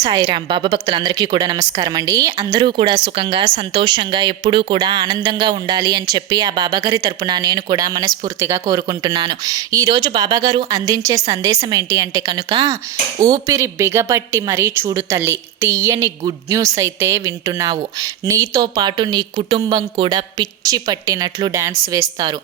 సాయిరాం. బాబా భక్తులందరికీ కూడా నమస్కారం అండి. అందరూ కూడా సుఖంగా సంతోషంగా ఎప్పుడూ కూడా ఆనందంగా ఉండాలి అని చెప్పి ఆ బాబాగారి తరపున నేను కూడా మనస్ఫూర్తిగా కోరుకుంటున్నాను. ఈరోజు బాబాగారు అందించే సందేశం ఏంటి అంటే కనుక, ఊపిరి బిగబట్టి మరీ చూడు తల్లి, తీయని గుడ్ న్యూస్ అయితే వింటున్నావు. నీతో పాటు నీ కుటుంబం కూడా పిచ్చి పట్టినట్లు డ్యాన్స్ వేస్తారు.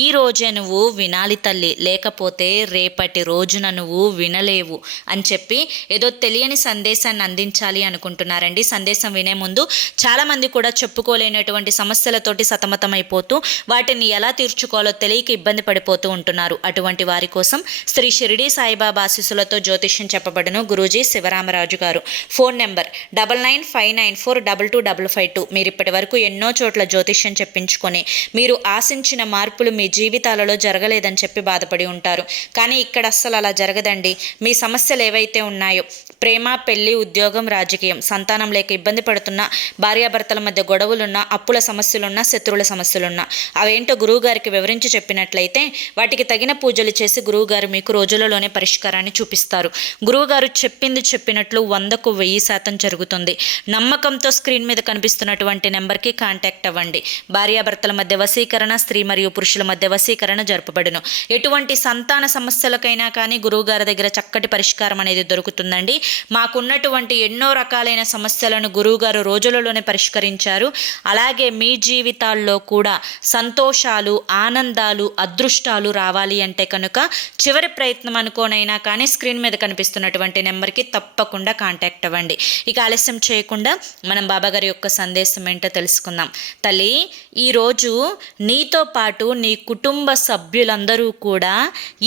ఈ రోజే నువ్వు వినాలి తల్లి, లేకపోతే రేపటి రోజున నువ్వు వినలేవు అని చెప్పి ఏదో తెలియని సందేశాన్ని అందించాలి అనుకుంటున్నారండి. సందేశం వినే ముందు చాలామంది కూడా చెప్పుకోలేనటువంటి సమస్యలతోటి సతమతమైపోతూ వాటిని ఎలా తీర్చుకోవాలో తెలియక ఇబ్బంది పడిపోతూ ఉంటున్నారు. అటువంటి వారి కోసం శ్రీ షిరిడి సాయిబాబా ఆశీస్సులతో జ్యోతిష్యం చెప్పబడును గురూజీ శివరామరాజు గారు. Phone number 9959942252. మీరు ఇప్పటి వరకు ఎన్నో చోట్ల జ్యోతిష్యం చెప్పించుకొని మీరు ఆశించిన మార్పులు మీ జీవితాలలో జరగలేదని చెప్పి బాధపడి ఉంటారు. కానీ ఇక్కడ అస్సలు అలా జరగదండి. మీ సమస్యలు ఏవైతే ఉన్నాయో, ప్రేమ, పెళ్లి, ఉద్యోగం, రాజకీయం, సంతానం లేక ఇబ్బంది పడుతున్నా, భార్యాభర్తల మధ్య గొడవలున్నా, అప్పుల సమస్యలున్నా, శత్రువుల సమస్యలున్నా, అవేంటో గురువుగారికి వివరించి చెప్పినట్లయితే వాటికి తగిన పూజలు చేసి గురువుగారు మీకు రోజులలోనే పరిష్కారాన్ని చూపిస్తారు. గురువుగారు చెప్పింది చెప్పినట్లు 100కు 1000% జరుగుతుంది. నమ్మకంతో స్క్రీన్ మీద కనిపిస్తున్నటువంటి నెంబర్కి కాంటాక్ట్ అవ్వండి. భార్యాభర్తల మధ్య వశీకరణ, స్త్రీ మరియు పురుషుల మధ్య వశీకరణ జరపబడును. ఎటువంటి సంతాన సమస్యలకైనా కానీ గురువుగారి దగ్గర చక్కటి పరిష్కారం అనేది దొరుకుతుందండి. మాకున్నటువంటి ఎన్నో రకాలైన సమస్యలను గురువుగారు రోజులలోనే పరిష్కరించారు. అలాగే మీ జీవితాల్లో కూడా సంతోషాలు, ఆనందాలు, అదృష్టాలు రావాలి అంటే కనుక చివరి ప్రయత్నం అనుకోనైనా కానీ స్క్రీన్ మీద కనిపిస్తున్నటువంటి నెంబర్కి తప్పకుండా కాంటాక్ట్ అవ్వండి. ఇక ఆలస్యం చేయకుండా మనం బాబాగారి యొక్క సందేశం ఏంటో తెలుసుకుందాం. తల్లి, ఈరోజు నీతో పాటు నీ కుటుంబ సభ్యులందరూ కూడా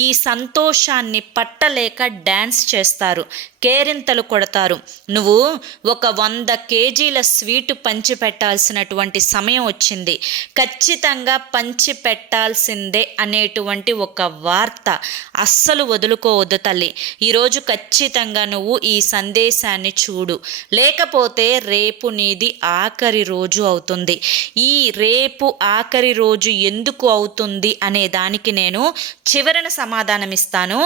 ఈ సంతోషాన్ని పట్టలేక డ్యాన్స్ చేస్తారు, కేరింతలు కొడతారు. నువ్వు ఒక 100 కేజీల స్వీటు పంచి పెట్టాల్సినటువంటి సమయం వచ్చింది. ఖచ్చితంగా పంచి పెట్టాల్సిందే అనేటువంటి ఒక వార్త అస్సలు వదులుకోవద్దు తల్లి. ఈరోజు ఖచ్చితంగా నువ్వు ఈ సందేశాన్ని చూడు, లేకపోతే రేపు నీది ఆఖరి రోజు అవుతుంది. ఈ రేపు ఆఖరి రోజు ఎందుకు అవుతుంది అనే దానికి నేను చివరన సమాధానం ఇస్తాను.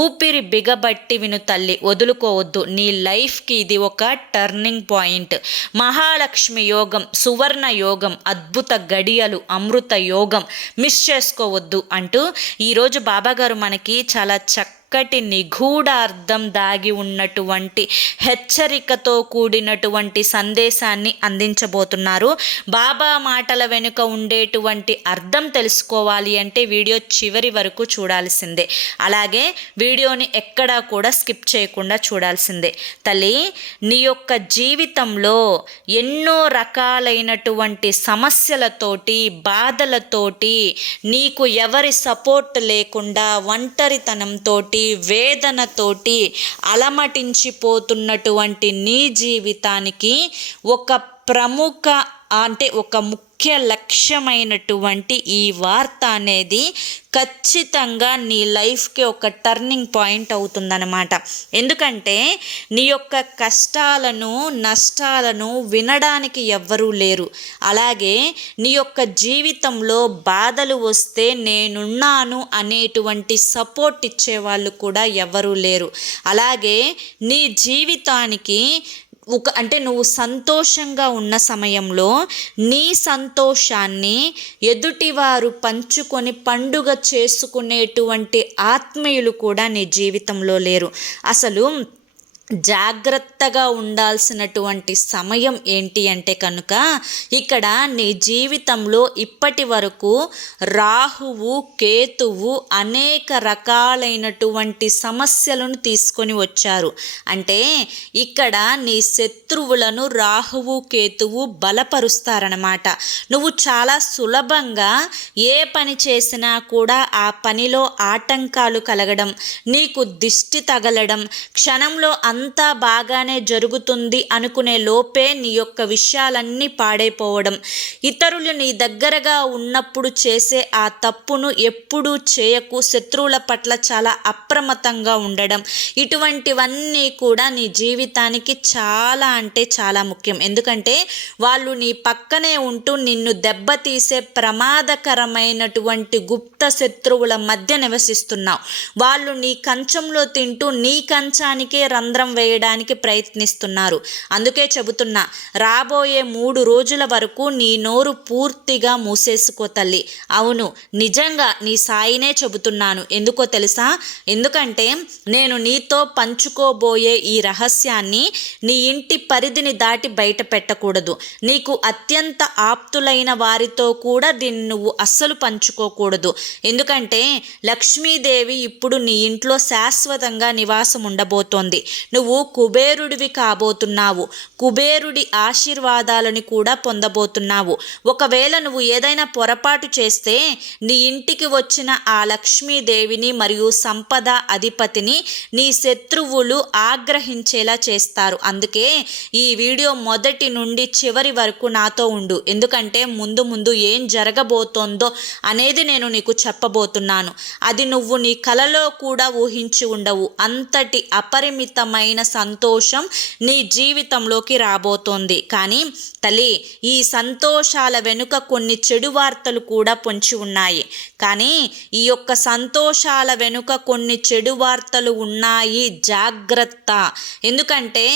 ఊపిరి బిగబట్టి విను తల్లి, వదులుకోవద్దు. నీ లైఫ్కి ఇది ఒక టర్నింగ్ పాయింట్. మహాలక్ష్మి యోగం, సువర్ణ యోగం, అద్భుత గడియలు, అమృత యోగం మిస్ చేసుకోవద్దు అంటూ ఈరోజు బాబాగారు మనకి చాలా చక్కటి నిగూఢ అర్థం దాగి ఉన్నటువంటి హెచ్చరికతో కూడినటువంటి సందేశాన్ని అందించబోతున్నారు. బాబా మాటల వెనుక ఉండేటువంటి అర్థం తెలుసుకోవాలి అంటే వీడియో చివరి వరకు చూడాల్సిందే. అలాగే వీడియోని ఎక్కడా కూడా స్కిప్ చేయకుండా చూడాల్సిందే. తల్లి, నీ యొక్క జీవితంలో ఎన్నో రకాలైనటువంటి సమస్యలతోటి, బాధలతోటి, నీకు ఎవరి సపోర్ట్ లేకుండా ఒంటరితనంతో, వేదనతోటి అలమటించిపోతున్నటువంటి నీ జీవితానికి ఒక ప్రముఖ ఒక ముఖ్య లక్ష్యమైనటువంటి ఈ వార్త అనేది ఖచ్చితంగా నీ లైఫ్కి ఒక టర్నింగ్ పాయింట్ అవుతుందన్నమాట. ఎందుకంటే నీ యొక్క కష్టాలను, నష్టాలను వినడానికి ఎవ్వరూ లేరు. అలాగే నీ యొక్క జీవితంలో బాధలు వస్తే నేనున్నాను అనేటువంటి సపోర్ట్ ఇచ్చేవాళ్ళు కూడా ఎవ్వరూ లేరు. అలాగే నీ జీవితానికి నువ్వు సంతోషంగా ఉన్న సమయంలో నీ సంతోషాన్ని ఎదుటివారు పంచుకొని పండుగ చేసుకునేటువంటి ఆత్మీయులు కూడా నీ జీవితంలో లేరు. అసలు జాగ్రత్తగా ఉండాల్సినటువంటి సమయం ఏంటి అంటే కనుక, ఇక్కడ నీ జీవితంలో ఇప్పటి వరకు రాహువు, కేతువు అనేక రకాలైనటువంటి సమస్యలను తీసుకొని వచ్చారు. అంటే ఇక్కడ నీ శత్రువులను రాహువు, కేతువు బలపరుస్తారనమాట. నువ్వు చాలా సులభంగా ఏ పని చేసినా కూడా ఆ పనిలో ఆటంకాలు కలగడం, నీకు దిష్టి తగలడం, క్షణంలో అంతా బాగానే జరుగుతుంది అనుకునే లోపే నీ యొక్క విషయాలన్నీ పాడైపోవడం, ఇతరులు నీ దగ్గరగా ఉన్నప్పుడు చేసే ఆ తప్పును ఎప్పుడూ చేయకు, శత్రువుల పట్ల చాలా అప్రమత్తంగా ఉండడం, ఇటువంటివన్నీ కూడా నీ జీవితానికి చాలా అంటే చాలా ముఖ్యం. ఎందుకంటే వాళ్ళు నీ పక్కనే ఉంటూ నిన్ను దెబ్బతీసే ప్రమాదకరమైనటువంటి గుప్త శత్రువుల మధ్య నివసిస్తున్నావు. వాళ్ళు నీ కంచంలో తింటూ నీ కంచానికే రంధ్రం పీఠభారం వేయడానికి ప్రయత్నిస్తున్నారు. అందుకే చెబుతున్నా, రాబోయే 3 రోజుల వరకు నీ నోరు పూర్తిగా మూసేసుకో తల్లి. అవును, నిజంగా నీ సాయినే చెబుతున్నాను. ఎందుకో తెలుసా? ఎందుకంటే నేను నీతో పంచుకోబోయే ఈ రహస్యాన్ని నీ ఇంటి పరిధిని దాటి బయట పెట్టకూడదు. నీకు అత్యంత ఆప్తులైన వారితో కూడా దీన్ని నువ్వు అస్సలు పంచుకోకూడదు. ఎందుకంటే లక్ష్మీదేవి ఇప్పుడు నీ ఇంట్లో శాశ్వతంగా నివాసం ఉండబోతోంది. నువ్వు కుబేరుడివి కాబోతున్నావు. కుబేరుడి ఆశీర్వాదాలను కూడా పొందబోతున్నావు. ఒకవేళ నువ్వు ఏదైనా పొరపాటు చేస్తే నీ ఇంటికి వచ్చిన ఆ లక్ష్మీదేవిని మరియు సంపద అధిపతిని నీ శత్రువులు ఆగ్రహించేలా చేస్తారు. అందుకే ఈ వీడియో మొదటి నుండి చివరి వరకు నాతో ఉండు. ఎందుకంటే ముందు ఏం జరగబోతోందో అనేది నేను నీకు చెప్పబోతున్నాను. అది నువ్వు నీ కలలో కూడా ఊహించి ఉండవు. అంతటి అపరిమితమైన సంతోషం నీ జీవితంలోకి రాబోతోంది. కానీ తల్లి, ఈ సంతోషాల వెనుక కొన్ని చెడు వార్తలు కూడా పొంచి ఉన్నాయి. కానీ ఈ యొక్క సంతోషాల వెనుక కొన్ని చెడు వార్తలు ఉన్నాయి. జాగ్రత్త. ఎందుకంటే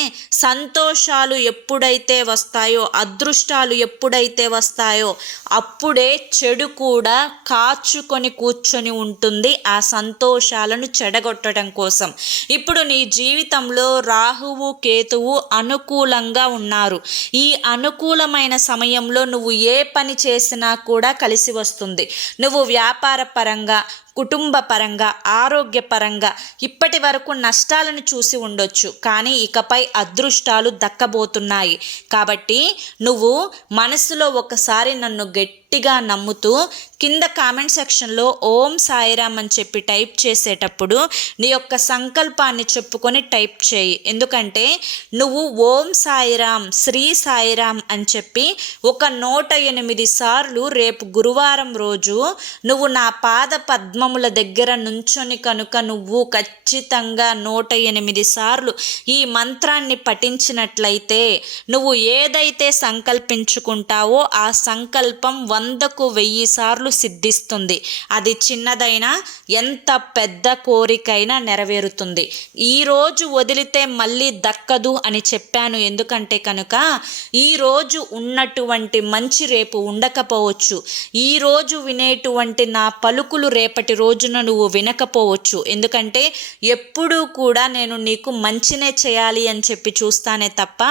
సంతోషాలు ఎప్పుడైతే వస్తాయో, అదృష్టాలు ఎప్పుడైతే వస్తాయో అప్పుడే చెడు కూడా కాచుకొని కూర్చొని ఉంటుంది ఆ సంతోషాలను చెడగొట్టడం కోసం. ఇప్పుడు నీ జీవితంలో రాహువు కేతువు అనుకూలంగా ఉన్నారు. ఈ అనుకూలమైన సమయంలో నువ్వు ఏ పని చేసినా కూడా కలిసి వస్తుంది. నువ్వు వ్యాపార పరంగా, కుటుంబ పరంగా, ఆరోగ్యపరంగా ఇప్పటి వరకు నష్టాలను చూసి ఉండొచ్చు. కానీ ఇకపై అదృష్టాలు దక్కబోతున్నాయి. కాబట్టి నువ్వు మనసులో ఒకసారి నన్ను గట్టిగా నమ్ముతూ కింద కామెంట్ సెక్షన్లో ఓం సాయిరామ్ అని చెప్పి టైప్ చేసేటప్పుడు నీ యొక్క సంకల్పాన్ని చెప్పుకొని టైప్ చేయి. ఎందుకంటే నువ్వు ఓం సాయిరామ్, శ్రీ సాయిరామ్ అని చెప్పి ఒక 108 సార్లు రేపు గురువారం రోజు నువ్వు నా పాద పద్మముల దగ్గర నుంచొని కనుక నువ్వు ఖచ్చితంగా 108 సార్లు ఈ మంత్రాన్ని పఠించినట్లయితే నువ్వు ఏదైతే సంకల్పించుకుంటావో ఆ సంకల్పం 100కు 1000 సార్లు సిద్ధిస్తుంది. అది చిన్నదైనా ఎంత పెద్ద కోరికైనా నెరవేరుతుంది. ఈరోజు వదిలితే మళ్ళీ దక్కదు అని చెప్పాను. ఎందుకంటే కనుక ఈరోజు ఉన్నటువంటి మంచి రేపు ఉండకపోవచ్చు. ఈరోజు వినేటువంటి నా పలుకులు రేపటి రోజున నువ్వు వినకపోవచ్చు. ఎందుకంటే ఎప్పుడూ కూడా నేను నీకు మంచినే చేయాలి అని చెప్పి చూస్తానే తప్ప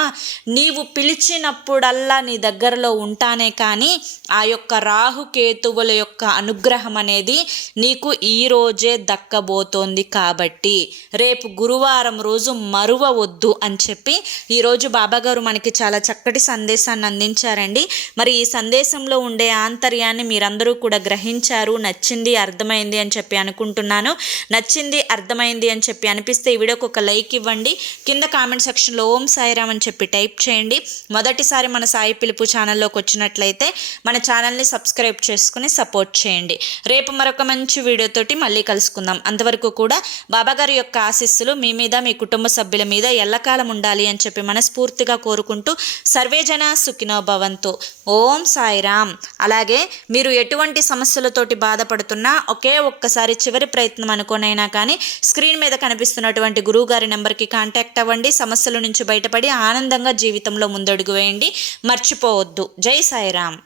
నీవు పిలిచినప్పుడల్లా నీ దగ్గరలో ఉంటానే కానీ ఆ యొక్క రాహుకేతువుల యొక్క అనుగ్రహం అనేది నీకు ఈరోజే దక్కబోతోంది. కాబట్టి రేపు గురువారం రోజు మరువవద్దు అని చెప్పి ఈరోజు బాబాగారు మనకి చాలా చక్కటి సందేశాన్ని అందించారండి. మరి ఈ సందేశంలో ఉండే ఆంతర్యాన్ని మీరందరూ కూడా గ్రహించారు, నచ్చింది, అర్థమైంది అని చెప్పి అనుకుంటున్నాను. నచ్చింది, అర్థమైంది అని చెప్పి అనిపిస్తే ఈ వీడియోకి ఒక లైక్ ఇవ్వండి. కింద కామెంట్ సెక్షన్లో ఓం సాయిరామ్ అని చెప్పి టైప్ చేయండి. మొదటిసారి మన సాయి పిలుపు ఛానల్లోకి వచ్చినట్లయితే మన ఛానల్ని సబ్స్క్రైబ్ చేసుకుని సపోర్ట్ చేయండి. రేపు మరొక మంచి వీడియోతోటి మళ్ళీ కలుసుకుందాం. అంతవరకు కూడా బాబాగారి యొక్క ఆశీస్సులు మీ మీద, మీ కుటుంబ సభ్యుల మీద ఎల్లకాలం ఉండాలి అని చెప్పి మనస్ఫూర్తిగా కోరుకుంటూ సర్వేజన సుఖినో భవంతు. ఓం సాయిరామ్. అలాగే మీరు ఎటువంటి సమస్యలతోటి బాధపడుతున్నా ఒకే ఒక్కసారి చివరి ప్రయత్నం అనుకోనైనా కానీ స్క్రీన్ మీద కనిపిస్తున్నటువంటి గురువుగారి నెంబర్కి కాంటాక్ట్ అవ్వండి. సమస్యల నుంచి బయటపడి ఆనందంగా జీవితంలో ముందడుగు వేయండి. మర్చిపోవద్దు. జై సాయిరామ్.